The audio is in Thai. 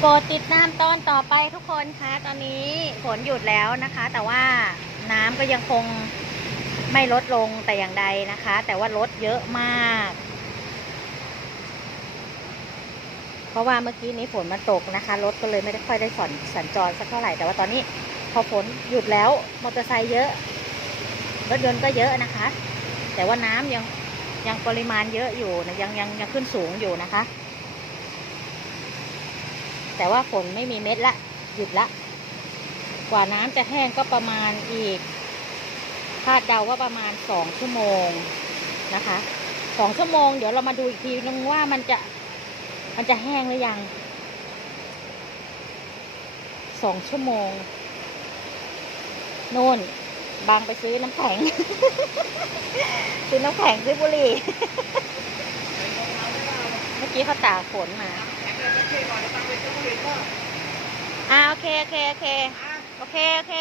โปรดติดตามตอนต่อไปทุกคนคะตอนนี้ฝนหยุดแล้วนะคะ แต่ว่าน้ำก็ยังคงไม่ลดลงแต่อย่างใดนะคะ แต่ว่าลดเยอะมาก เพราะว่าเมื่อกี้นี้ฝนมันตกนะคะรถก็เลยไม่ได้ค่อยได้สัญสัญจรสักเท่าไหร่แต่ว่าตอนนี้พอฝนหยุดแล้วมอเตอร์ไซค์เยอะรถยนต์ก็เยอะนะคะ แต่ว่าน้ำยังยังปริมาณเยอะอยู่นะยังยังยังขึ้นสูงอยู่นะคะ แต่ว่าฝนไม่มีเม็ดละ หยุดละ กว่าน้ำจะแห้งก็ประมาณอีก คาดเดาว่าประมาณสองชั่วโมงนะคะสองชั่วโมงเดี๋ยวเรามาดูอีกทีนึงว่ามันจะมันจะแห้งหรือยังสองชั่วโมง โน่น บางไปซื้อน้ำแข็ง ซื้อน้ำแข็งซื้อบุหรี่ เมื่อกี้เขาตากฝนมา อ่าโอเคโอเคโอเคโอเคโอเค